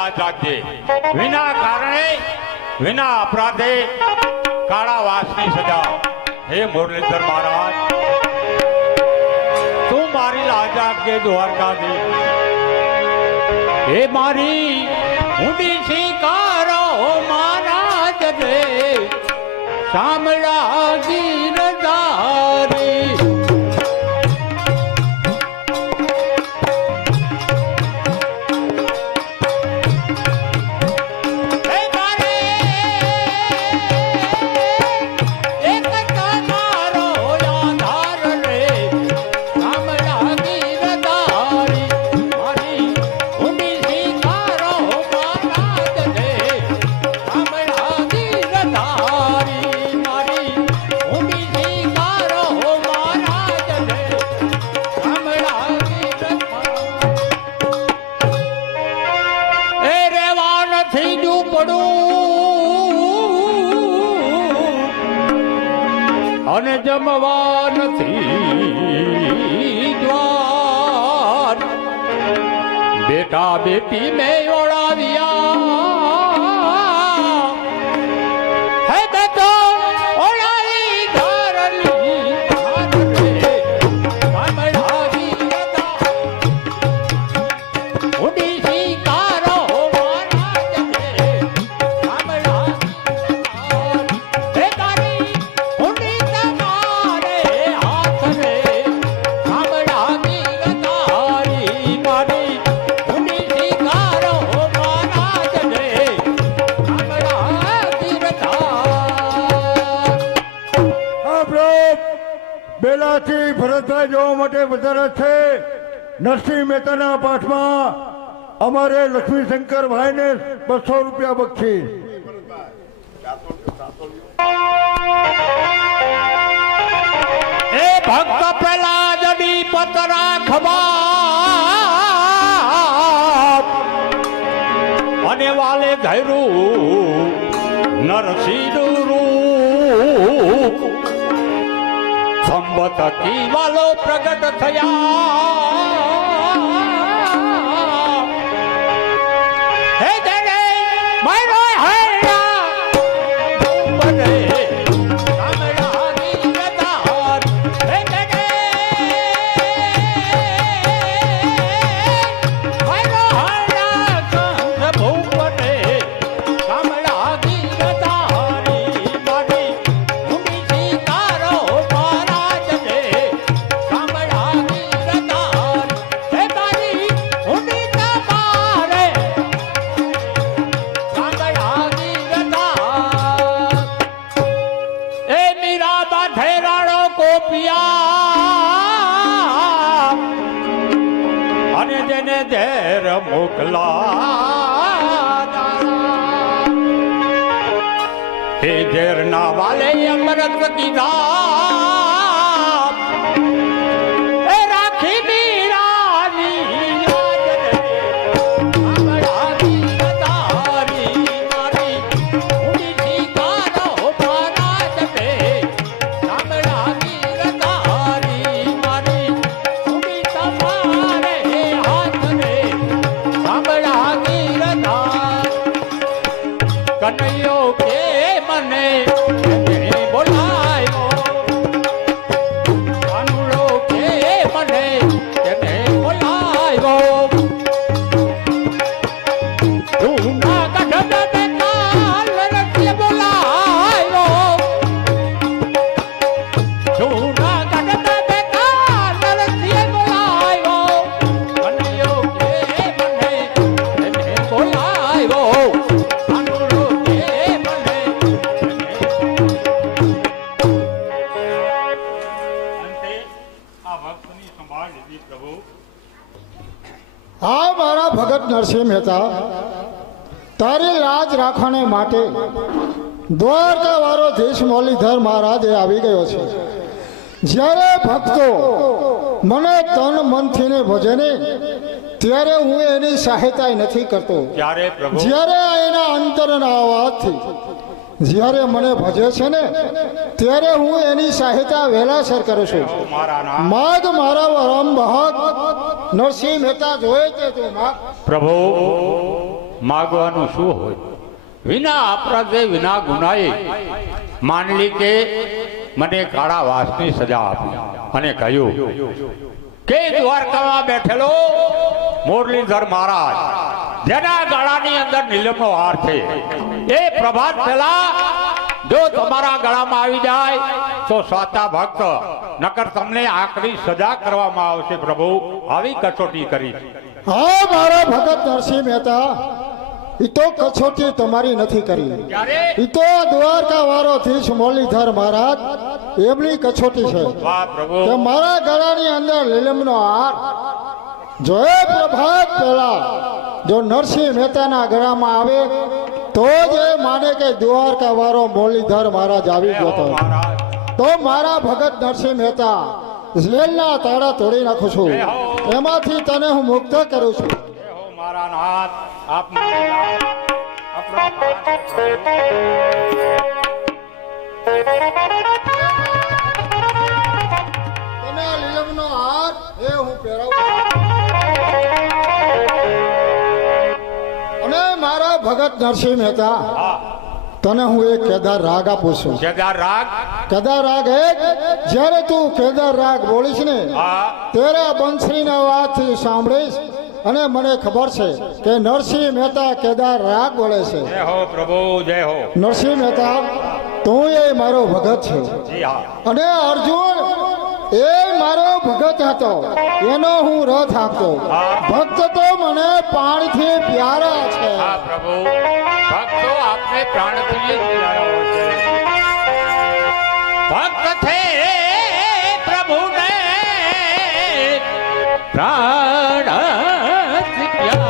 લાજ રાખજે. વિના કારણે વિના અપરાધે કાળાવાસની સજા. હે મુરલીધર મહારાજ, તું મારી લાજ રાખજે દ્વારકાધીશ. હે મારી ઊંડી શિકારો મહારાજ રે શામળા ગીરધારી. અને જમવા નથી દ્વાર. બેટા બેટી મેં ઓળાવ્યા. હે બેટો ઓળાવી ઘરની ઉડી શિકારો બેલાથી ભરતભાઈ જોવા માટે વધારે છે. નરસિંહ મહેતાના પાઠમાં અમારે લક્ષ્મીશંકરભાઈ ને 200 રૂપિયા બક્ષી. એ ભક્ત પેલા જડી પતરા ખબા અને વાલે ધૈરું નરસિંહ રૂપ. સંબતથી વાલો પ્રગટ થયા. હે જને મારો હૈયા બને કામડા ગીરધાર. હે જને મારો હૈયા કંઠ ભૂપને કામડા ગીરધારી. મારી ઊંડી શિકારો અને જેને ધેર મોકલા એ ધેર ના વાલે અમરત કીધા. એ રાખી મીરાની યાદ રે કામડા ગીરધારી. મારી ઊંડી શિકારો મહારાજ રે કામડા ગીરધારી. મારી ઊંડી તમારે હાથ રે કામડા ગીરધાર. કનૈયો કે મને બોલાયો. કાનુડો કે મને તેને બોલાયો. જૂના ગઢ બેતાલ નરસિંહ બોલાયો. જૂના ગઢ બેતાલ નરસિંહ બોલાયો. કનૈયો કે મને તેને બોલાયો. કાનુડો કે મને અંતે આ ભક્તની સંભાળ લીધી પ્રભુ. આ મારા ભગત નરસિંહ મહેતા, તારી લાજ રાખવાને માટે દ્વારકા વાળો દેશ મુરલીધર મહારાજ આવી ગયો છે. જ્યારે ભક્તો મને તન મનથી ને ભજે ને ત્યારે હું એની સહાયતા નથી કરતો. જ્યારે એના અંતરના અવાજથી જ્યારે મને ભજે છે ને ત્યારે હું એની સહાયતા વહેલાસર કરું છું. માગ મારા વરમ ભક્ત નરસિંહ મહેતા જોયે છે તું માગ. પ્રભુ માગવાનું શું હોય? વિના અપરાધે વિના ગુનાએ માનલી કે મને કાળા વાસની સજા આપી અને કહ્યું કે દ્વારકામાં બેઠેલો મુરલીધર મહારાજ જેના ગળાની અંદર નીલમનો હાર છે, એ પ્રભાત પહેલા જો તમારા ગળામાં આવી જાય તો સાચા ભક્ત, નકર તમને આકરી સજા કરવામાં આવશે. પ્રભુ આવી કસોટી કરી. હા મારા ભગત નરસિંહ મહેતા, ઈ તો કસોટી તમારી નથી કરી, ઈ તો દ્વારકા વાળો ધીશ મુરલીધર મહારાજ એમની કસોટી છે વાહ પ્રભુ. કે મારા ગળાની અંદર લીલમનો હાર જો એ પ્રભાત પહેલા જો નરસિંહ મહેતાના ગળામાં આવે તો જ એ માને કે દ્વારકા વાળો મુરલીધર મહારાજ આવી ગયો હતો. તો મારા ભગત નરસિંહ મહેતા જેલના તાળા તોડી નાખું છું, એમાંથી તને હું મુક્ત કરું છું. મારા નાથ આપનો તને આ લીલમનો હાર એ હું પહેરાવું અને મારા ભગત નરસિંહ મહેતા તને હું એક કેદાર રાગ આપું છું. કેદાર રાગ? કેદાર રાગ એક જ્યારે તું કેદાર રાગ બોલીશ ને ત્યારે બંસરીના અવાજથી સાંભળીશ અને મને ખબર છે કે નરસિંહ મહેતા કેદાર રાગ બોલે છે. જય હો પ્રભુ, જય હો. નરસિંહ મહેતા તું એ મારો ભગત છે જી હા. અને અર્જુન એ મારો ભગત હતો, એનો હું રથ આપતો. ભક્ત તો મને પાણીથી પ્યારા છે. હા પ્રભુ, ભક્તો આપને પ્રાણથી પ્યારા હોય છે. ભક્ત છે પ્રભુને પ્રાણથી પ્યારા.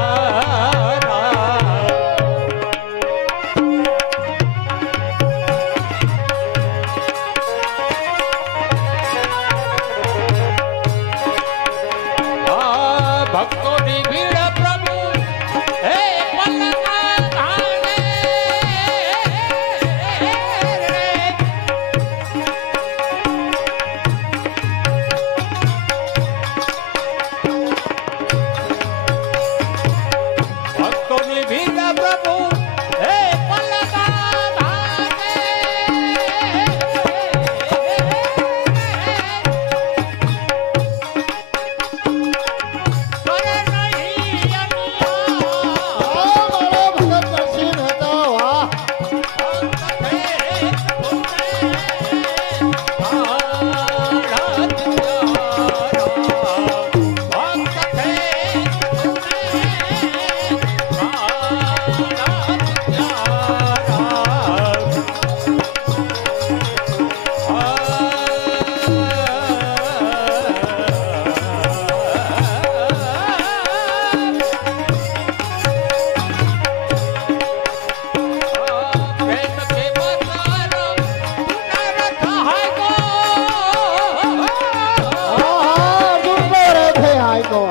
ભક્તોની ભીડ પ્રભુ હે પલકા ધાને રે. ભક્તોની ભીડ પ્રભુ હે પલકા ધાને કરે નહીં અન્યાય. આ મારો ભગત નરસિંહ મહેતા વાહ. અર્જુન નો રથ હે આયકો.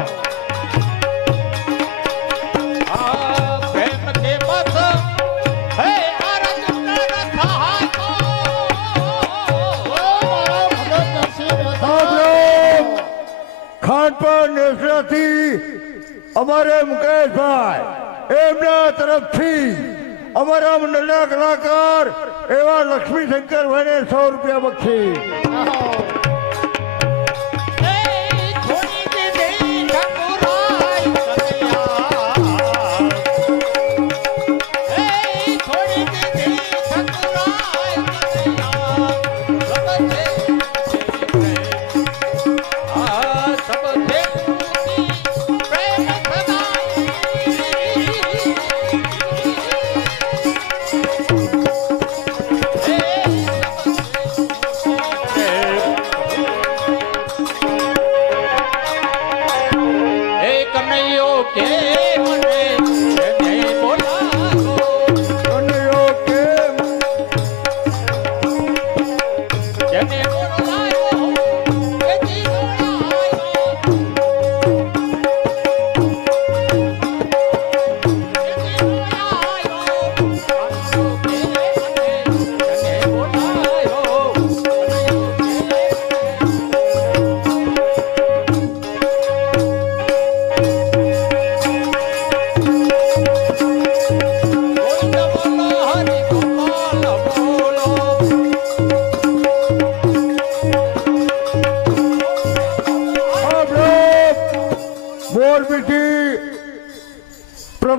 મારા ભગત નરસિંહ મહેતા ખાનપાન નેસરાથી અમારે મુકેશભાઈ એમના તરફથી અમારા મંડળના કલાકાર એવા લક્ષ્મી શંકરભાઈને 100 રૂપિયા બક્ષી.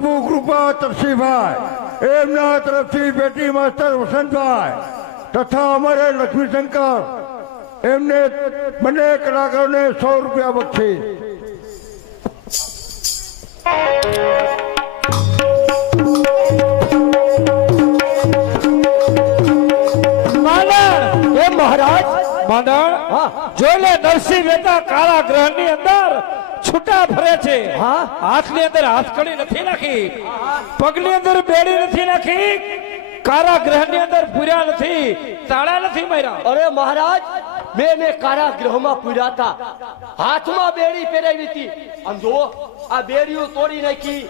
પ્રભુ કૃપા તરસીભાઈ એમના તરફથી બેટી માસ્ટર વસંતભાઈ તથા અમારે લક્ષ્મીશંકર એમને બંને કલાકારોને 100 રૂપિયા બક્ષી. મહારાજ માંડણ જોઈ લે નરસિંહ મહેતા કાળા ગ્રહ ની અંદર છૂટા ફરે છે. હાથની અંદર હાથકડી નથી નાખી, પગની અંદર બેડી નથી નાખી, કાળા ગ્રહ ની અંદર પૂર્યા નથી, તાળા નથી માર્યા. અરે મહારાજ મેં કારાગૃહમાં પૂર્યા હતા, હાથમાં બેડી પહેરાવી હતી. આમ જુઓ આ બેડીઓ તોડી નાખી,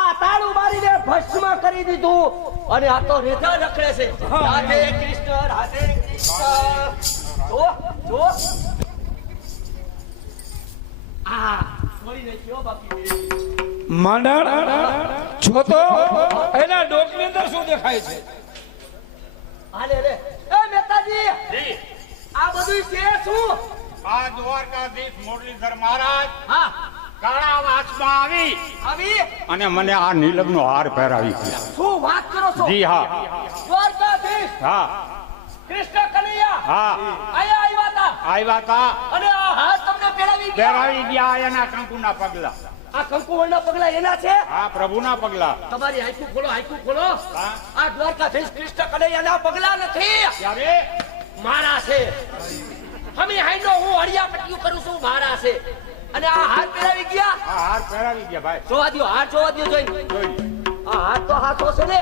આ તાળું મારીને ભસ્મ કરી દીધું અને આ તો રેધા રખડે છે. રાધે કૃષ્ણ રાધે કૃષ્ણ. જો જો આ તોડી નાખ્યો બાકી. માંડણ જો તો એના ડોકની અંદર શું દેખાય છે? હાલે રે એ મહેતાજી આ બધું છે શું? આ દ્વારકાધીશ મુરલીધર મહારાજ હા કાળા વાસમાં આવી અને મને આ નીલમનો હાર પહેરાવી દીધો. શું વાત કરો છો? જી હા. દ્વારકાધીશ હા કૃષ્ણ કનૈયા હા આયા આવ્યા હતા આવ્યા તા, અને આ હાથ તમને પહેરાવી ગયા. પહેરાવી ગયા એના કંકુના પગલા. આ કંકુવનના પગલા એના છે? હા પ્રભુના પગલા. તમારી હાઈકુ ખોલો હા. આ દ્વારકાધીશ કૃષ્ણ કનૈયાના પગલા નથી, ત્યારે મારા છે. હમી હાઈનો હું હળિયા પટ્ટીઓ કરું છું, મારા છે. અને આ હાથ પહેરાવી ગયા. આ હાર પહેરાવી ગયા ભાઈ. જોવા દ્યો, હાથ જોવા દ્યો. જોઈ જોઈ આ હાથ તો હાથો છે ને,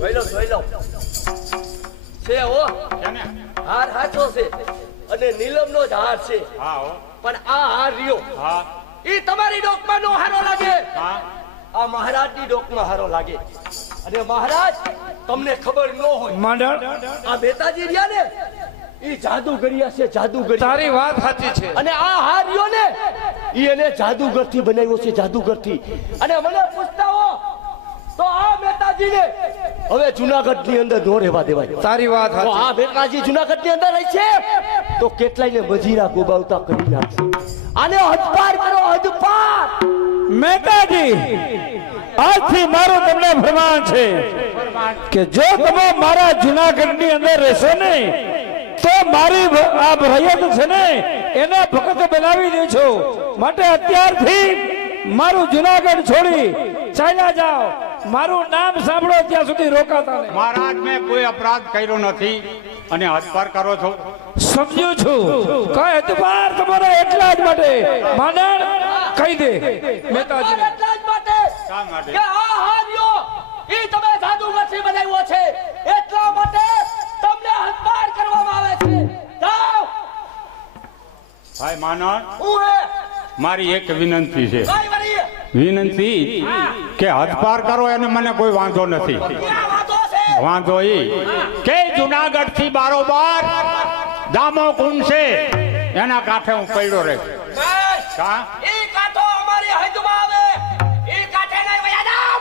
જોઈ લો છે હો. છે ને? હાર હાથો છે અને નીલમનો જ હાર છે. હા હો. પણ આ હાર રહ્યો હા ઈ તમારી ડોકમાં નો હારો લાગે, હા આ મહારાજની ડોકમાં હારો લાગે. અને મહારાજ તમને ખબર ન હોય, માંડણ આ બેતાજી રહ્યા ને ઈ જાદુગરિયા છે, જાદુગરી. તારી વાત સાચી છે. અને આ હાર રહ્યો ને ઈ એને જાદુગરથી બનાવ્યો છે, જાદુગરથી. અને મને પૂછતા હો તો આ બેતાજીને હવે જુનાગઢની અંદર નો રહેવા દેવાય. તારી વાત તો સાચી. આ બેતાજી જુનાગઢની અંદર રહી છે તો કેટલાયને મજીરા ગોબાવતા કરી નાખશે. આને હદપાર કરો, હદપાર. મહેતાજી આજથી મારું તમને ફરમાન છે કે જો તમે મારા જુનાગઢની અંદર રહેશો ને તો મારી આ રૈયત છે ને એને ભગત બનાવી દેજો. માટે અત્યારથી મારું જુનાગઢ છોડી ચાલ્યા જાઓ. મારું નામ સાંભળો ત્યાં સુધી રોકાતા નહીં. મહારાજ મેં કોઈ અપરાધ કર્યો નથી અને હદપાર કરો છો. સમજુ છું કઈ હદપાર તમારા એટલા જ માટે માંડણ કહી દે મહેતાજીને. એટલા જ માટે શા માટે? કે આ હાર્યો ઈ તમે જાદુગરથી બનાવ્યો છે, એટલા માટે તમને હદપાર કરવામાં આવે છે. જાઓ. ભાઈ માનણ, હું હે મારી એક વિનંતી છે. કઈ વરી વિનંતી કે હદપાર કરો એને મને કોઈ વાંધો નથી. ક્યાં વાતો છે? વાંધો ઈ કે જુનાગઢ થી બારોબાર દામો કુંડ છે એના કાંઠે હું પડ્યો રહે. બસ. કા ઈ કાંઠો અમારી હદમાં આવે, ઈ કાંઠે નહીં વયા જાઓ.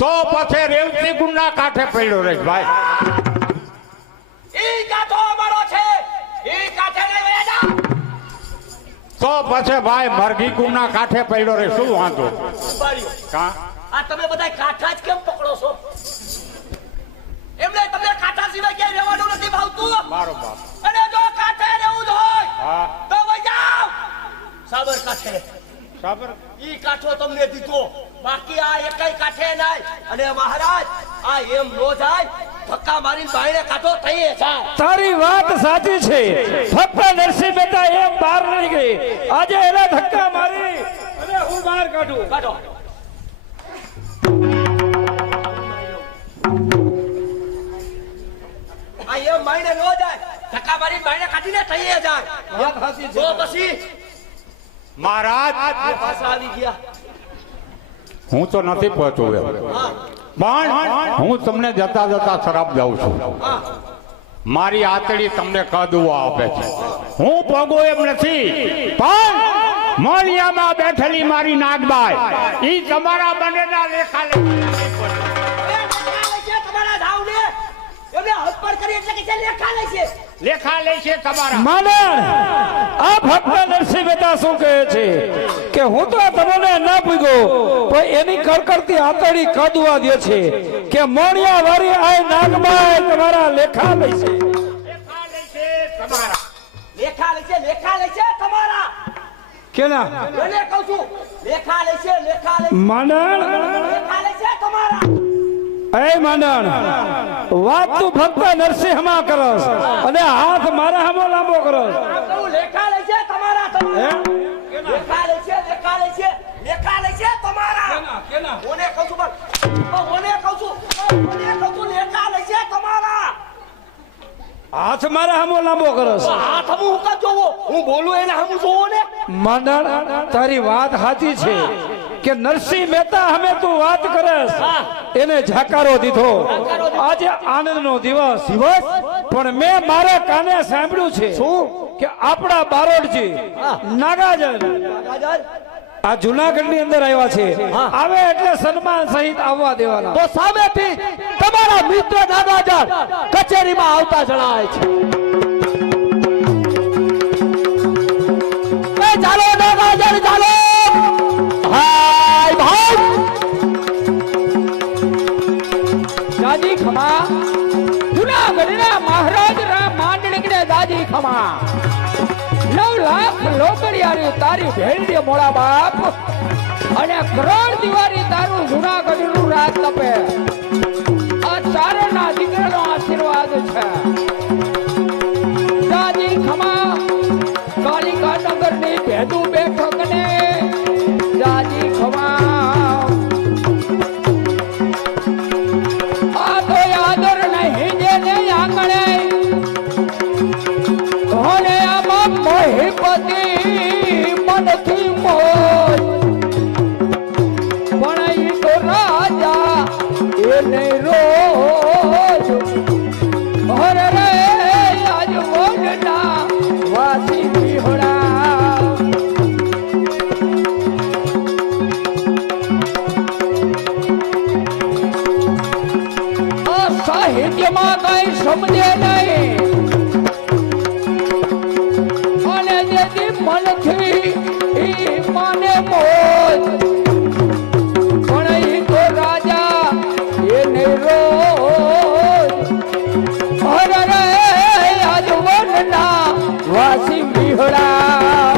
તો પછી રેવતી કુંડના કાંઠે પડ્યો રહે ભાઈ. ઈ કાંઠો અમારો છે, ઈ કાંઠે નહીં વયા જાઓ. તો પછી ભાઈ મરઘી કુંડના કાંઠે પડ્યો રહે. શું વાંધો? ઉભા રહ્યો. કા આ તમે બધા કાંઠા જ કેમ પકડો છો? એમને તમને કાંઠા સિવાય ક્યાંય રહેવાનું નથી ભાવતું? બારોબાર. અને જો કાંઠે રહેવું જ હોય હા તો વઈ જાઓ સાબરકાંઠે. સાબર. ઈ કાંઠો તમને દીધો, બાકી આ એકય કાંઠે નહીં. અને મહારાજ આ એમ નો જાય, ધક્કા મારીને બાયણે કાઢો થઈએ જાય. તારી વાત સાચી છે. ફક્ત નરસિંહ મહેતા એમ બહાર નહીં ગઈ, આજે એના ધક્કા મારી અને હું બહાર કાઢું. કાઢો. આ એમ બાયણે નો જાય, ધક્કા મારીને બાયણે કાઢીને થઈએ જાય. વાત સાચી છે. તો પછી મહારાજ આ પાછા આવી ગયા. હું તો નથી પહોંચું એમ, હા પણ હું તમને જતા જતા શરાબ દઉં છું. હા મારી આતડી તમને કદુઆ આપે છે. હું પગો એમ નથી, પણ મોલિયામાં બેઠેલી મારી નાગબાઈ ઈ તમારા બંનેના લેખા તમારા ધાવને એમને હદ બળબડ કરી એટલે કે છે લેખા લે છે. લેખા લે છે તમારા. માનણ આ ભક્ત નરસિંહ મહેતા શું કહે છે કે હું તો તમને ના પૂગ્યો પણ એની કડકડતી આતડી કદવા દે છે કે મોણિયા વારી આ નાગમાં તમારા લેખા લે છે. લેખા લે છે તમારા. લેખા લે છે તમારા. કેના એને કહું છું લેખા લે છે માનણ લેખા લે છે તમારા. એ માનણ વાત તું ભક્ત નરસિંહ માં કરસ અને હાથ મારા હામો લાંબો કરસ. આમ કહું લેખા લે છે તમારા. લેખા લે છે તમારા. ઓને કહું છું પણ ઓને કહું છું લેખા લે છે તમારા. હાથ મારા હામો લાંબો કરસ. હાથ હું કા જોવો હું બોલું એને હમ જોવો ને. મંડળ તારી વાત સાચી છે કે નરસિંહ મહેતા હમે તું વાત કરસ એને ઝાકારો દીધો. આજે આનંદનો દિવસ પણ મેં મારા કાને સાંભળ્યું છે કે આપણા બારોડજી નાગાજન આ જુનાગઢની અંદર આવ્યા છે. આવે એટલે સન્માન સહિત આવવા દેવાના. તો સામેથી તમારા મિત્ર નાગાજન કચેરીમાં આવતા જણાય છે. એ ચાલો નાગાજન ચાલો. હાય ભાઈ દાદી ખમા જુનાગઢના મહારાજ રામ માંડણીકને દાદી ખમા 9 લાખ લોકડિયારી તારી ભેળડી મોળા બાપ અને કરોડ દિવાળી તારું જુનાગઢનું રાજ તપે. આ ચારોના દીકરાનો આશીર્વાદ છે. દાદી ખમા કાલિકા નગરની ભેદુ બેઠકને દાદી ખમા આ તો આદર નહીં જેને આંગણે કોને આમાં મોહિપતિ મનથી મોજ પણ ઈ તો રાજા એને રોજ હરે રે આજ મોડના વાસી વિહોણા. આ સાહિત્યમાં કઈ સમજે નહીં અને જેથી મનથી ઈ માને મોજ પણ ઈ તો રાજા એને રોજ હરે રે આજ વનના વાસી વિહોણા.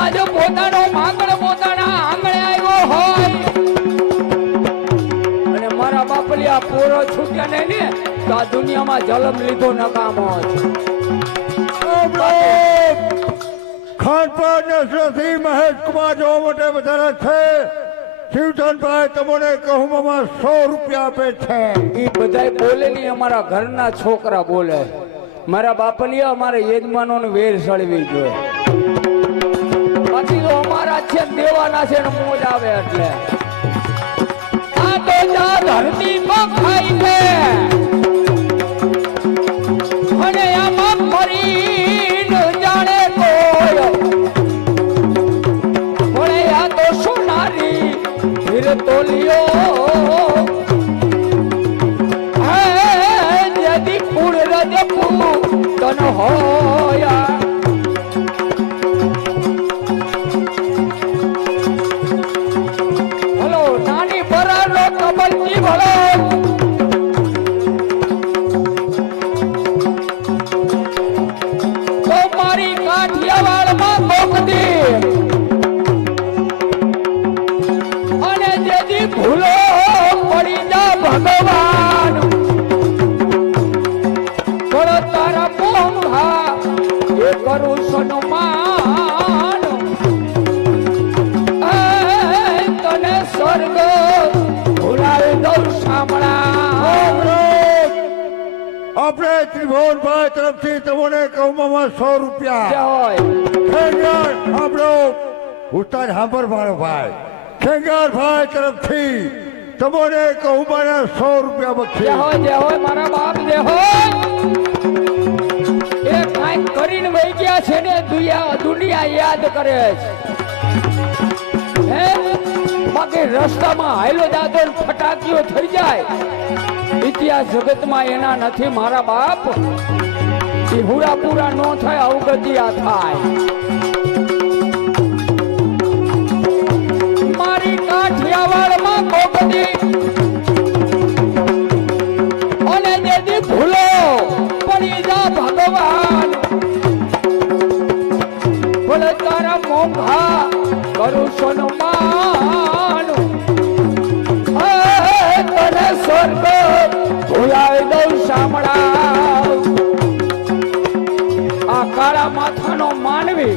આજ પોતાનો માંગણ પોતાના આંગણે આવ્યો હોય અને મારા બાપલિયા પૂરો છૂટ્યા નહીં ને તો આ દુનિયામાં જલમ લીધો નકામો છે. ખાનપાન નસરથી મહેશ કુમાર જોવા માટે વધારે છે. શિવચંદભાઈ તમને કહુમાં 100 રૂપિયા આપે છે. એ બધાય બોલે નહીં, અમારા ઘરના છોકરા બોલે. મારા બાપલિયા અમારા યજમાનોને વેર સળવી જોઈએ. પછી તો અમારા છે ને દેવાના છે ને મોજ આવે એટલે. આ તો જા ધરતી માં ખાઈ છે અને આમાં મરીને જાણે કોઈ ભલે આ તો સોનારી હિરતોલિયો હે જદી કુળ રજપુ તન હોયા. ભલો નાની બરાનો કબલજી ભલો તો મારી કાઠિયાવાડમાં મોકલી અને જેથી ભૂલો પડી જા ભગવાન પણ તારા મોંઘા એ કરું સન્માન. એ તને સ્વર્ગ ભૂલાવી દઉં શામળા. આપણે ત્રિભુવનભાઈ તરફથી તમને કહુમાં 100 રૂપિયા. જય હોય. ખેંગાર આપણો ઉસ્તાદ હાંભર મારો ભાઈ ખેંગારભાઈ તરફથી તમને કહુમાં 100 રૂપિયા જય બક્ષી. હોય મારા બાપ જય હોય. એ કાંઈક કરીને વહી ગયા છે ને દુનિયા યાદ કરે છે. હે બાકી રસ્તામાં હાયલો દાદો ને ફટાકીઓ થઈ જાય ઇતિહાસ જગતમાં એના નથી મારા બાપ એ હુરા પૂરા નો થાય અવગતિયા થાય મારી કાઠિયાવાડમાં કોકડી અને દેદી ભૂલો પડી જા ભગવાન ભલે તારા મોંઘા કરું સન્માન તને સ્વર્ગ ભૂલાવી દઉં શામળા આ કાળા માથાનો માનવી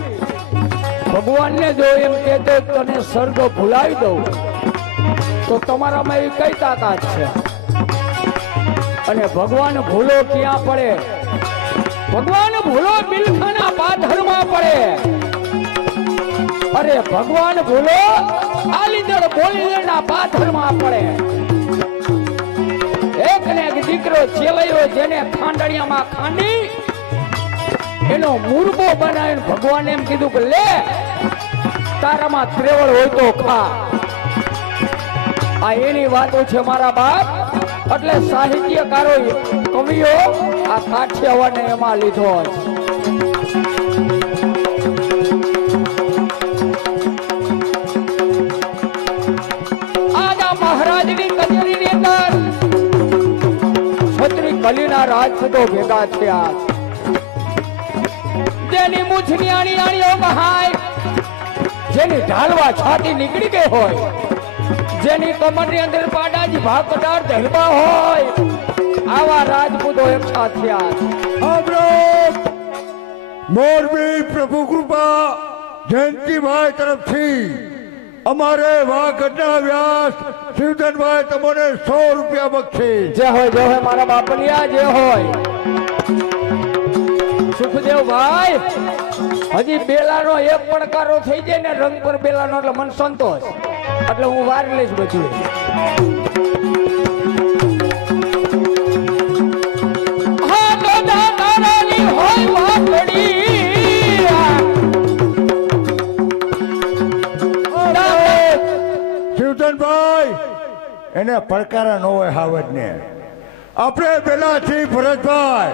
ભગવાનને જો એમ કહેતો તને સ્વર્ગ ભૂલાવી દઉં તો તમારામાં એવી કઈ તાકાત છે અને ભગવાન ભૂલો ક્યાં પડે ભગવાન ભૂલો બિલખાના પાથરમાં પડે અરે ભગવાન ભૂલો આલીદળ બોલીદળના પાથરમાં પડે એક ને એક દીકરો ચેલૈયો જેને ખાંડણિયામાં ખાંડી એનો મૂર્બો બનાવીને ભગવાન એમ કીધું કે લે તારામાં ત્રેવડ હોય તો ખા આ એની વાતો છે મારા બાપ એટલે સાહિત્યકારો કવિઓ આ કાઠિયાવાડને એમાં લીધો છે મહારાજની કચેરીની અંદર છત્રી કલીના રાજપૂતો ભેગા થયા જેની મૂછની આણી આણીઓ મહાય જેની ઢાલવા છાતી નીકળી ગઈ હોય જેની કમરની અંદર પાડાજી ભાગદાર ધરબા હોય આવા રાજપૂતો એકઠા થયા મોરબી પ્રભુ કૃપા જયંતિભાઈ તરફથી અમારે વાઘના વ્યાસ શિવધનભાઈ તમને 100 રૂપિયા બક્ષીસ જે હોય મારા બાપલિયા જે હોય સુખદેવભાઈ હજી બેલાનો એક પડકારો થઈ જાય ને રંગ પર બેલાનો એટલે મન સંતોષ એટલે હું વાર લઈશ બધું શિવધનભાઈ એને પડકારા ન હોય હાવજ ને આપણે પેલાથી ભરતભાઈ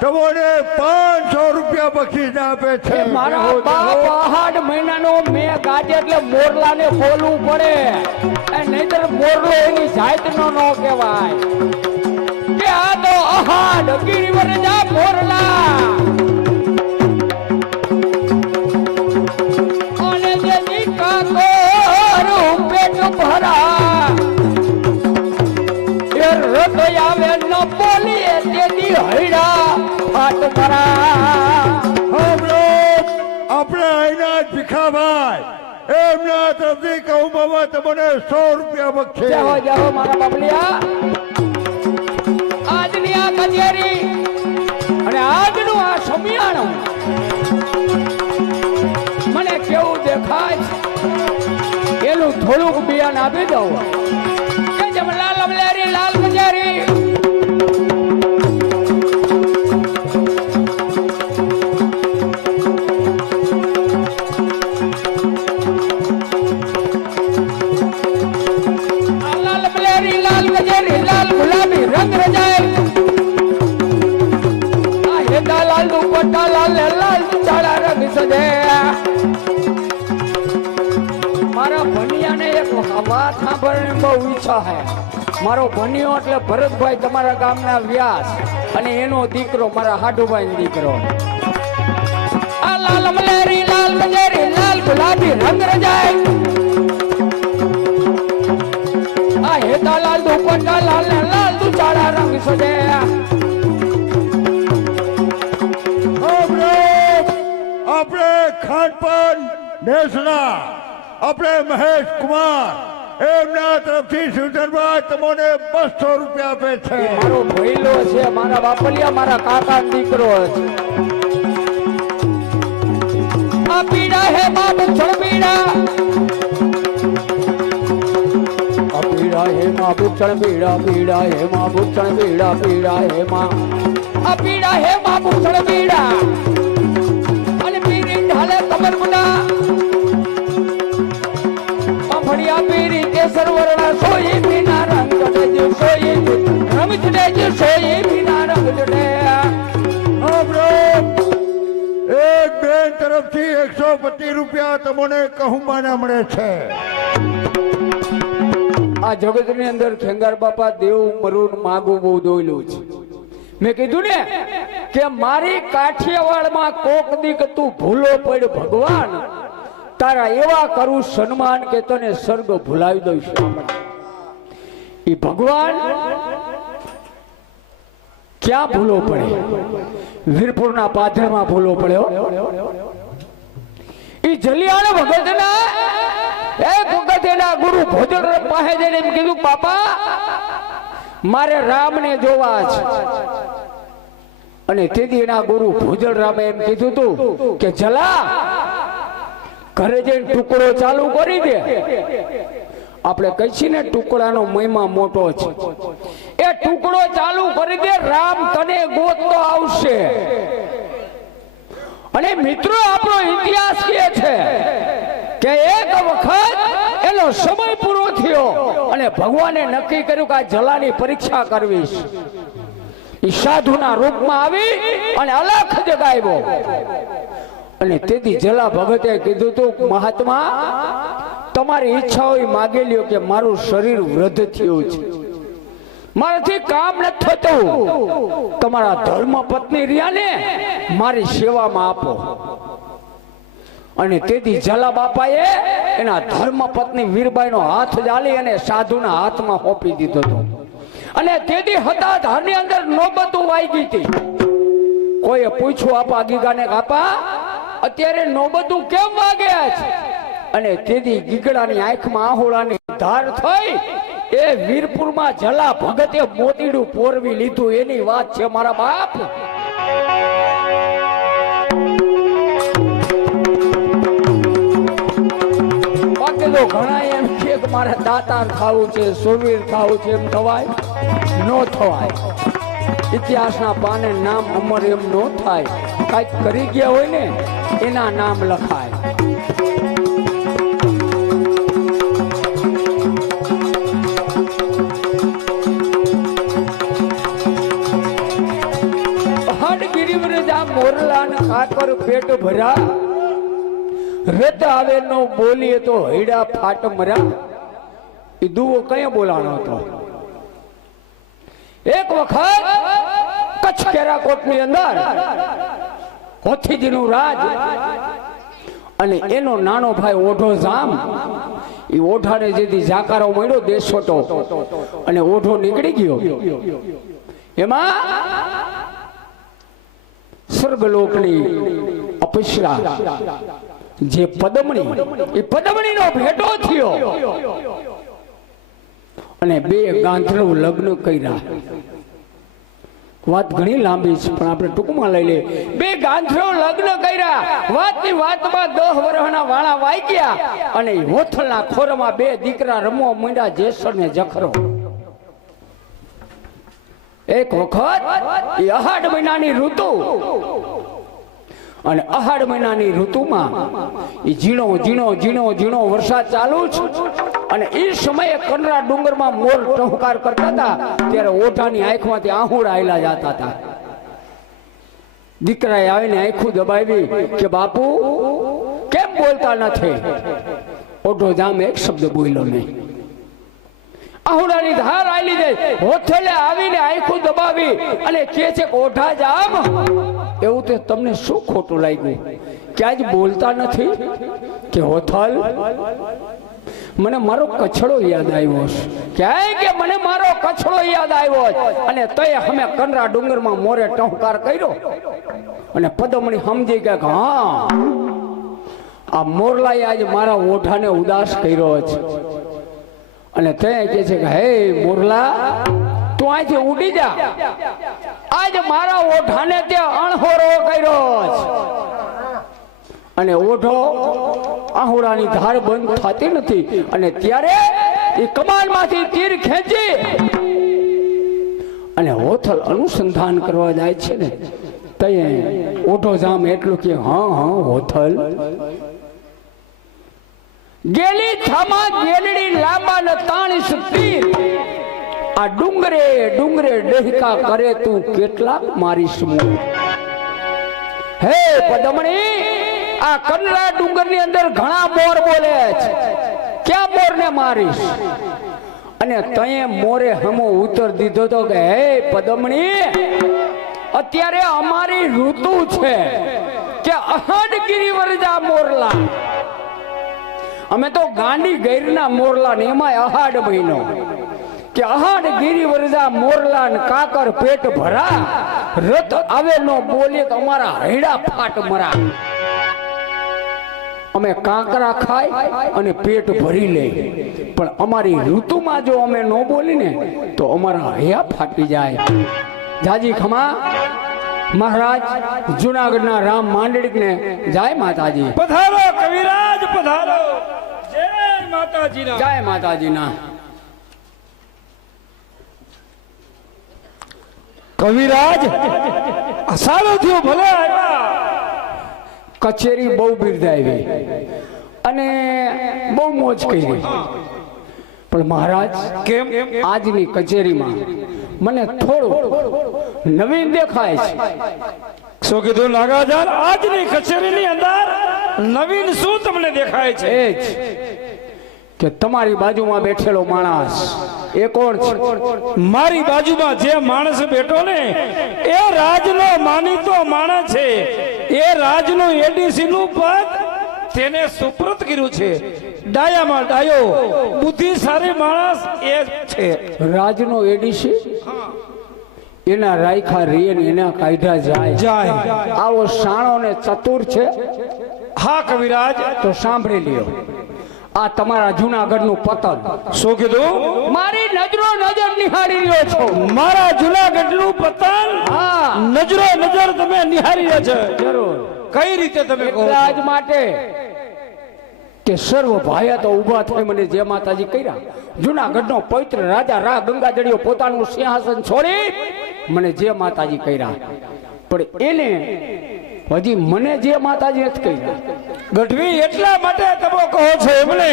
તમને 500 રૂપિયા બક્ષીસ આપે છે મારા બાપ આહાડ મહિનાનો મેં ગાજે એટલે મોરલાને બોલવું પડે નહીતર મોરલો એની જાતનો ન કહેવાય કે આ તો આહાડ ગિરિવર જા મોરલા અને જેની કાકો પેટ ભરા એ રતો આવે ન બોલીએ તેની હૈડા ફાટ ભરા આપણે અહીંના જ ભીખાભાઈ એમના તરફથી કહુંમાં તમને 100 રૂપિયા બક્ષીસ જાઓ મારા બાબલિયા આજની આ કચેરી અને આજનું આ સમિયાણું મને કેવું દેખાય એનું થોડુંક બિયાન આપી દઉં કે જેમ લાલ અમલેરી લાલ કચેરી લાલ ગુલાબી રંગ રજાય આ હેડા લાલ દુપટ્ટા લાલ લાલ ચાળા રંગ સજે મારા ભણિયાને એક વાત સાંભળવાની બહુ ઈચ્છા છે મારો ભણિયો એટલે ભરતભાઈ તમારા ગામના વ્યાસ અને એનો દીકરો મારા હાડુભાઈ દીકરો આ લાલ મલેરી લાલ મજેરી લાલ ગુલાબી રંગ રજાય આ હેડા લાલ દુપટ્ટા લાલ લાલ તું ચાળા રંગ સજે આપણે ખાનપાન નેસના આપણે મહેશ કુમાર એમના તરફથી શિવધનભાઈ તમને 200 રૂપિયા આપે છે મારો ભઈલો છે મારા બાપલિયા મારા કાકા દીકરો છે આ પીડા હે બાપ છળબીડા હે માં ભૂક્ષણ પીડા પીડા હે માં ભૂક્ષણ પીડા પીડા હે માં આ પીડા હે માં ભૂક્ષણ પીડા અને પીડી ઢાલે કમર મુના આપી રીતે સર્વર્ણા સોઈ વિના રંગ ચડે સોઈ રંગ ચડે સોઈ વિના રંગ ચડે એક બેન તરફથી 125 રૂપિયા તમને કહુંબાના મળે છે. આ જગતની અંદર ખેંગાર બાપા દેવ મરુન માગું બહુ દોયલું છે. મેં કીધું ને કે મારી કાઠિયાવાડમાં કોક દીક તું ભૂલો પડ ભગવાન તારા એવા કરું સન્માન કે તને સ્વર્ગ ભૂલાવી દઈશ. એ ભગવાન ક્યાં ભૂલો પડે? વીરપુરના પાથરમાં ભૂલો પડ્યો. એ જલિયાણ ભગતના એક વખત એના ગુરુ ભોજન પાસે જઈને એમ કીધું બાપા મારે રામને જોવા છે. અને તેથી એના ગુરુ ભોજન રામે એમ કીધું તું કે જલા ઘરે જઈને ટુકડો ચાલુ કરી દે. આપણે કહીએ ને ટુકડાનો મહિમા મોટો છે. એ ટુકડો ચાલુ કરી દે રામ તને ગોતતો આવશે. અને મિત્રો આપણો ઇતિહાસ કહે છે કે એક વખત એનો સમય પૂરો થયો અને ભગવાને નક્કી કર્યું કે આ જલાની પરીક્ષા કરવી. એ સાધુના રૂપમાં આવી અને અલખ જગાવ્યો. અને તેથી જલા ભગતે કીધું તું મહાત્મા તમારી ઈચ્છા હોય માગી લ્યો કે મારું શરીર વૃદ્ધ થયું છે, મારાથી કામ નથી થતું. તમારા ધર્મ પત્ની રિયાને મારી સેવામાં આપો. અને તેથી જલા બાપાએ એના ધર્મ પત્ની વીરબાઈનો હાથ જાળી અને સાધુના હાથમાં સોંપી દીધો હતો. અને તેથી હતા ધારની અંદર નોબતો વાગી હતી. કોઈએ પૂછ્યું આપા ગીગાને આપા અત્યારે નોબતું કેમ વાગ્યા છે? અને તેથી ગીગડાની આંખમાં આહોળાની ધાર થઈ. એ વીરપુરમાં જલા ભગતે મોતીડું પોરવી લીધું એની વાત છે મારા બાપ. બાકી તો ઘણા એમ કે મારે દાતાર ખાવું છે, સુરવીર ખાવું છે, એમ થવાય નો થવાય. ઇતિહાસના પાને નામ અમર એમ નો થાય. કાંઈક કરી ગયા હોય ને એના નામ લખાય. મોરલા ને કાકર પેટ ભર્યા રત આવે નો બોલીએ તો હૈડા ફાટ મર્યા. એ દુવો કયા બોલાણો હતો? એક વખત કચ્છ કેરાકોટ ની અંદર હોથીજીનું રાજ અને એનો નાનો ભાઈ ઓઢો જામ. એ ઓઢાને જેથી જાકારો મળ્યો દેશોટો અને ઓઢો નીકળી ગયો. એમાં સ્વર્ગલોકની અપસરા જે પદમણી, એ પદમણીનો ભેટો થયો અને બે ગાંધર્વ લગ્ન કર્યા. વાત ઘણી લાંબી છે પણ આપણે ટૂંકમાં લઈ લે. બે ગાંધર્વ લગ્ન કર્યા. વાતની વાતમાં 10 વર્ષના વાળા વાગ્યા અને હોથલના ખોરમાં બે દીકરા રમવા માંડ્યા જેસર ને જખરો. એક વખત એ અહાડ મહિનાની ઋતુ અને અહાડ મહિનાની ઋતુમાં એ ઝીણો ઝીણો ઝીણો ઝીણો વરસાદ ચાલુ છે. અને એ સમયે કંડરા ડુંગરમાં મોર ટહુકાર કરતા હતા ત્યારે ઓઢાની આંખમાંથી આહુડા આયલા જતા હતા. દીકરાએ આવીને આંખું દબાવી કે બાપુ કેમ બોલતા નથી? ઓઢો જામ એક શબ્દ બોલ્યો નહીં. આહુડાની ધાર આલી જાય હોથલે આવીને આંખું દબાવી અને કહે છે ઓઢા જામ એવું તો તમને શું ખોટું લાગ્યું કે આજ બોલતા નથી? કે હોથલ મને મારો કચડો યાદ આવ્યો છે. ક્યાંય કે મને મારો કચડો યાદ આવ્યો અને તય અમે કંડરા ડુંગરમાં મોરે ટહુકાર કર્યો. અને પદમણી સમજી કે હા આ મોરલાએ આજ મારા ઓઢાને ઉદાસ કર્યો છે. અને તે કહે છે કે હે મોરલા તું અહીંથી ઉડી જા, આજ મારા ઓઢાને ત્યાં અણહોરો કર્યો છે. અને ઓઢો આહુડાની ધાર બંધ થતી નથી અને ત્યારે એ કમાનમાંથી તીર ખેંચી અને હોથલ અનુસંધાન કરવા જાય છે ને તે ઓઢો જામ એટલું કે હા હા હોથલ ગેલી થામા ગેલડી લાંબા ન તાણીસ તીર આ ડુંગરે ડુંગરે ડેહકા કરે તું કેટલાક મારીશ મોર હે પદમણી આ કંડલા ડુંગર ની અંદર ઘણા મોર બોલે છે ક્યાં મોર ને મારીશ અને તયે મોરે હમો ઉત્તર દીધો તો કે હે પદમણી અત્યારે અમારી ઋતુ છે કે અહડ ગિરિવરજા મોરલા અમે તો ગાંડી ગૈરના મોરલા ને એમાં અહાડ મહિનો કે અહાડ ગિરિવરજા મોરલા ને કાકર પેટ ભરા રત આવે નો બોલે તો અમારા હૈડા ફાટ મરા અમે કાંકરા ખાઈ અને પેટ ભરી લે પણ અમારી ઋતુમાં જો અમે ન બોલી ને તો અમારા હૈયા ફાટી જાય જાજી ખમા મહારાજ જુનાગઢના રામ માંડલિક ને જય માતાજી પધારો કવિરાજ પધારો જય માતાજીના જય માતાજીના કવિરાજ સારું થયું ભલે આવ્યા કચેરી બહુ બિરદાવી અને બહુ મોજ કરી પણ મહારાજ કેમ આજની કચેરીમાં મને થોડું નવીન દેખાય છે શું કીધું નાગાજાન આજની કચેરીની અંદર નવીન શું તમને દેખાય છે એ જ કે તમારી બાજુમાં બેઠેલો માણસ એ કોણ છે મારી બાજુમાં જે માણસ બેઠો ને એ રાજનો માનીતો માણસ છે એ રાજનું એડીસી નું પદ તેને સુપ્રત કર્યું છે ડાયામાં ડાયો બુદ્ધિ સારી માણસ એ છે રાજનો એડીસી એના રાયખા રીએ ને એના કાઢ્યા જાય આવો શાણો ને ચતુર છે હા કવિરાજ તો સાંભળી લ્યો આ તમારા જુનાગઢ નું પતન શું કીધું મારી નજરો નજર નિહાળી રહ્યો છો મારા જુનાગઢ નું પતન હા નજરો નજર તમે નિહાળી રહ્યા છે જરૂર કઈ રીતે તમે કહો એટલા જ માટે કે સર્વ ભાયા તો ઊભા થઈ મને જે માતાજી કર્યા જુનાગઢ નો પવિત્ર રાજા રા ગંગાજળીઓ પોતાનું સિંહાસન છોડી મને જે માતાજી કર્યા પણ એને હજી મને જે માતાજી નથી કર્યા ગઢવી એટલા માટે તમે કહો છો એમને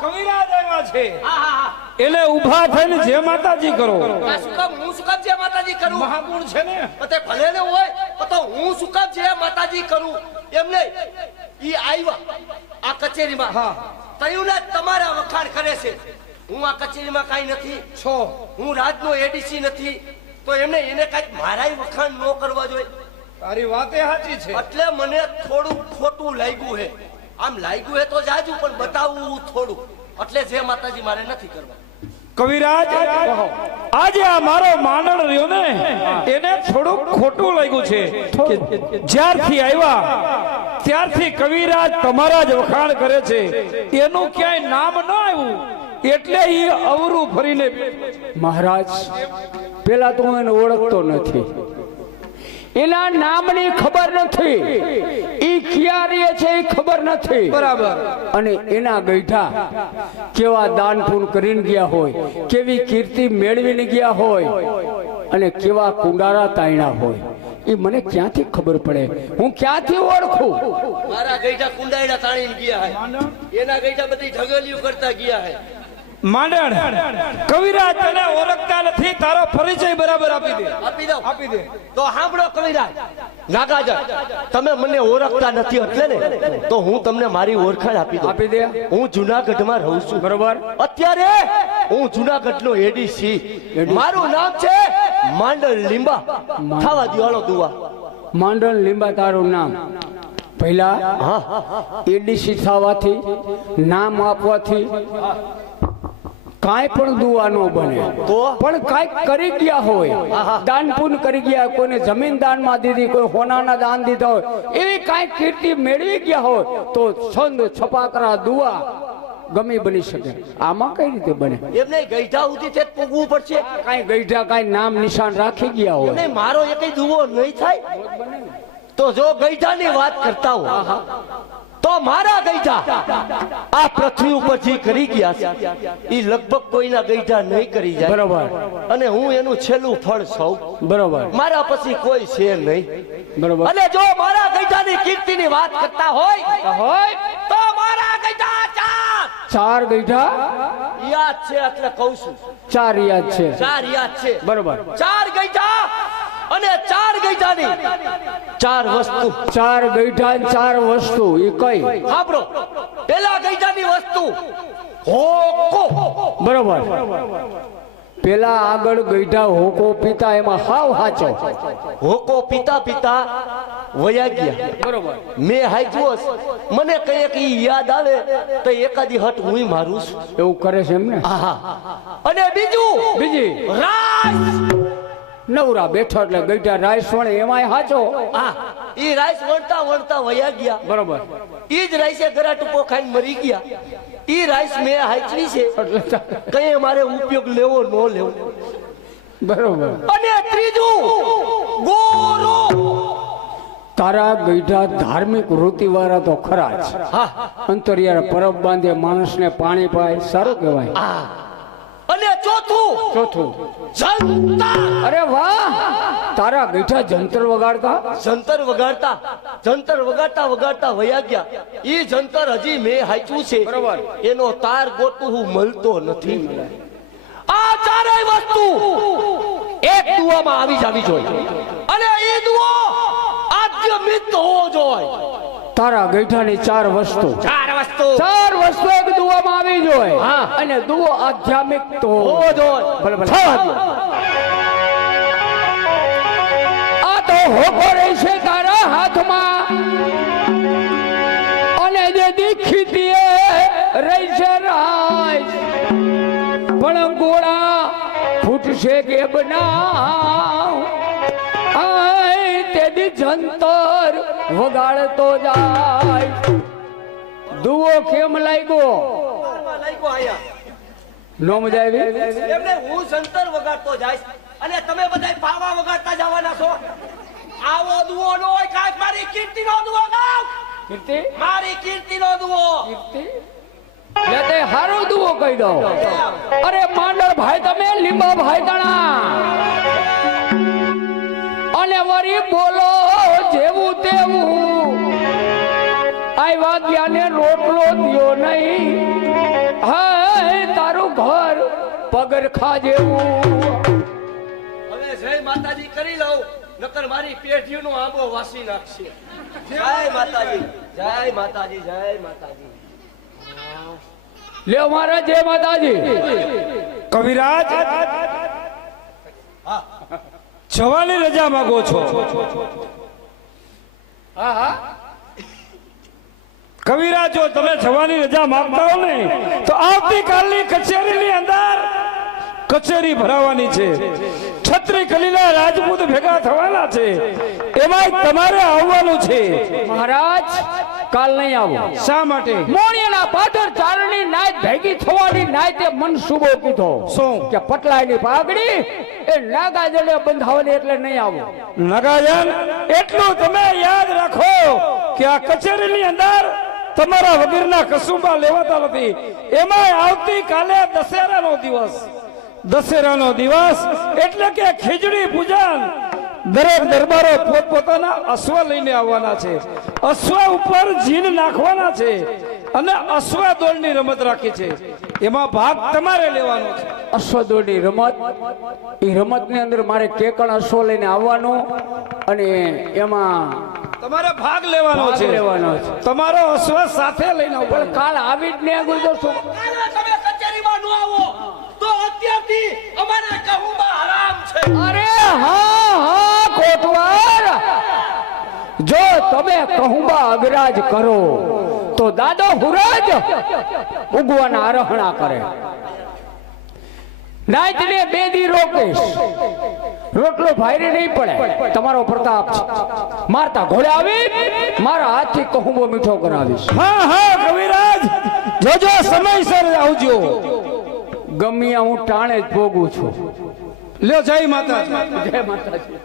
કવિરાજ આવ્યા છે એટલે ઊભા થઈને જે માતાજી કરો હું શું કામ જે માતાજી કરું મહાગુણ છે ને તે ભલે ને હોય તો હું શું કામ જે માતાજી કરું એમ નહીં ઈ આવ્યા આ કચેરીમાં તયું ને તમારા વખાણ કરે છે હું આ કચેરીમાં કાઈ નથી છો હું રાજનો એડીસી નથી તો એમને એને કાંઈક મારાય વખાણ ન કરવા જોઈએ તારી વાતે સાચી છે એટલે મને થોડું ખોટું લાગ્યું હે આમ લાગ્યું હે તો જાજુ પણ બતાવવું થોડું એટલે જે માતાજી મારે નથી કરવા કવિરાજ આજે આ મારો માંડળ રહ્યો ને એને થોડું ખોટું લાગ્યું છે કે જ્યારથી આવ્યા ત્યારથી કવિરાજ તમારા જ વખાણ કરે છે એનું ક્યાંય નામ ન આવ્યું એટલે એ અવરું ફરીને મહારાજ પેલા તો હું એને ઓળખતો નથી એના નામની ખબર નથી ઈ ક્યાં રહે છે એ ખબર નથી બરાબર અને એના ગઈઠા કેવા દાન પૂન કરીને ગયા હોય કેવી કીર્તિ મેળવીને ગયા હોય અને કેવા કુંડારા તાયણા હોય એ મને ક્યાંથી ખબર પડે હું ક્યાંથી ઓળખું મારા ગઈઠા કુંડાયડા તાણીને ગયા હે એના ગઈઠા બધી ઢગલીઓ કરતા ગયા હે માંડણ કવિરાજ તને ઓળખતા નથી તારો પરિચય બરાબર આપી દે આપી દે તો સાંભળો કવિરાજ નાગાજા તમે મને ઓળખતા નથી એટલે ને તો હું તમને મારી ઓળખાણ આપી દે હું જુનાગઢમાં રહું છું બરોબર અત્યારે હું જુનાગઢનો એડીસી મારું નામ છે માંડલ લીંબા ખાવા દિવાળો દુવા માંડલ લીંબા તારું નામ પહેલા એડીસી થવાથી નામ આપવાથી કાંઈ પણ દુઆ ન બને તો પણ કાંઈક કરી ગયા હોય દાન પુન કરી ગયા કોઈને જમીન દાનમાં દીધી કોઈ હોનાના દાન દીધા હોય એવી કાંઈક કીર્તિ મેળવી ગયા હોય તો છંદ છપાકરા દુઆ ગમે બની શકે આમાં કઈ રીતે બને એમને ગઈઢા સુધી તે પૂગવું પડશે કાંઈ ગઈઢા કાંઈ નામ નિશાન રાખી ગયા હોય એમને મારો એકય દુવો નહીં થાય તો જો ગઈઢાની વાત કરતા હો તો મારા ગઈઢા આ પૃથ્વી ઉપર જે કરી ગયા છે એ લગભગ કોઈના ગઈઢા નહીં કરી જાય. બરોબર. અને હું એનું છેલ્લું ફળ સૌ. બરોબર. મારા પછી કોઈ છે નહીં. બરોબર. અને જો મારા ગઈઢાની કીર્તિની વાત કરતા હોય તો મારા ગઈઢા ચાર ગઈઢા યાદ છે એટલે કહું છું. ચાર યાદ છે. ચાર યાદ છે. બરોબર. ચાર ગઈઢા અને ચાર ગઈઢાની ચાર વસ્તુ. ચાર ગઈઢા અને ચાર વસ્તુ એ કઈ? સાંભળો. પેલા ગઈઢાની વસ્તુ હોકો. બરોબર. પેલા આગળ ગઈઢા હોકો પીતા એમાં હાવ હાચો. હોકો પીતા પીતા વયા ગયા. બરોબર. મેં હાચ્યું હશે. મને કઈ ઈ યાદ આવે તો એકાદી હટ હું મારું છું. એવું કરે છે એમને. આહા. અને બીજું બીજી રાઈસ. નવરા બેઠો એટલે ગઈઢા રાઈસ વણે એમાંય હાચો. હા, ઈ રાઈસ વણતા વણતા વયા ગયા. બરોબર. ઈ જ રાઈસે ગરા ટૂંકો ખાઈને મરી ગયા. ઈ રાઈસ મેં હાચવી છે કઈ અમારે ઉપયોગ લેવો ન લેવો. બરોબર. અને ત્રીજું ગોરો. તારા ગઈઢા ધાર્મિક વૃત્તિ વાળા તો ખરા જ. હા. અંતરિયાળ પરબ બાંધે માણસને પાણી પાય સારું કહેવાય. હા. અને ચોથું જંતર. અરે વાહ, તારા ગઈઢા જંતર વગાડતા. જંતર વગાડતા વગાડતા વયા ગયા. ઈ જંતર હજી મેં હાચ્યું છે. બરોબર. એનો તાર ગોતું હું મળતો નથી. આ ચારેય વસ્તુ એક દુવામાં આવી જવી જોઈએ. અને ઈ દુઓ આદ્યમિત હોવો જોઈએ. તારા ગઈઢાની ચાર વસ્તુ. ચાર વસ્તુ એક દુવામાં આવી જોઈએ. હા. અને દુઓ આધ્યાત્મિક તો હોવો જોઈએ. ભલે ભલે. આ તો હોકો રહેશે તારા હાથમાં અને જે દીખીતી રહેશે રાઈસ. પણ ગોળા ફૂટશે કે બનાવ આય તેદી જંતર વગાડતો જાય. દુઓ કેમ લાગ્યો? નો મજા આવી? એમને હું જંતર વગાડતો જઈશ અને તમે બધા પાવા વગાડતા જવાના છો. આવો દુઓ નો હોય. કાંઈક મારી કીર્તિનો દુઓ ગાવ. કીર્તિ મારી કીર્તિનો દુઓ. લે તે હારો દુઓ કહી દો. અરે માંડળ ભાઈ તમે લીંબા ભાઈ તણા અને વરી બોલો જેવું તેવું. આવ્યા ગયા ને રોટલો દિયો નહીં. હાય તારું ઘર પગરખા જેવું. હવે જય માતાજી કરી લઉં નકર મારી પેઢીનો આંબો વાસી નાખશે. જય માતાજી, જય માતાજી, જય માતાજી. લ્યો મારા જય માતાજી. કવિરાજ, જવાની રજા માંગો છો? હા હા. કવિરાજ, જો તમે જવાની રજા માંગતા હો ને તો આવતીકાલની કચેરીની અંદર કચેરી ભરાવાની છે. છત્રી કલીલા રાજપૂત ભેગા થવાના છે. એમાં તમારે આવવાનું છે. મહારાજ કાલ નહીં આવો. શા માટે? મોણિયાના પાદર ચારણી નાય ભેગી થવાની નાય તે મનસુબો કીધો. શું? કે પટલાઈની પાઘડી એ નાગાજડે બંધાવવાની એટલે નહીં આવો. નગાજન, એટલું તમે યાદ રાખો કે આ કચેરીની અંદર તમારા વગરના કસુંબા લેવાતા નથી. એમાં આવતીકાલે દશેરાનો દિવસ એટલે કે ખીજડી પૂજન. દરેક દરબારો પોતપોતાના અશ્વ લઈને આવવાના છે. અશ્વ ઉપર જીન નાખવાના છે અને અશ્વ દોડની રમત રાખી છે. એમાં ભાગ તમારે લેવાનો છે. અશ્વદોડની રમત, એ રમતની અંદર મારે કેકણ અશ્વ લઈને આવવાનું અને એમાં તમારે ભાગ લેવાનો છે. તમારો અશ્વ સાથે લઈને આવવાનો. કાલ આવી જ ને ગુજર છો. તમે કચેરીમાં ન આવો તો અત્યારથી અમારે કહુંબા હરામ છે. અરે હા હા કોટવાર, જો તમે કહુંબા અગરાજ કરો તો દાદો હુરાજ ઉગવાના આરહણા કરે. નાઈટ ને બે દી રોકેશ, રોટલો ભાઈરે નહીં પડે. તમારો પ્રતાપ છે. મારતા ઘોડે આવી મારા હાથથી કહુંબો મીઠો કરાવીશ. હા હા કવિરાજ, જોજો સમયસર આવજો. ગમ્યા હું ટાણે જ ભોગું છું. લ્યો, જય માતાજી. જય માતાજી.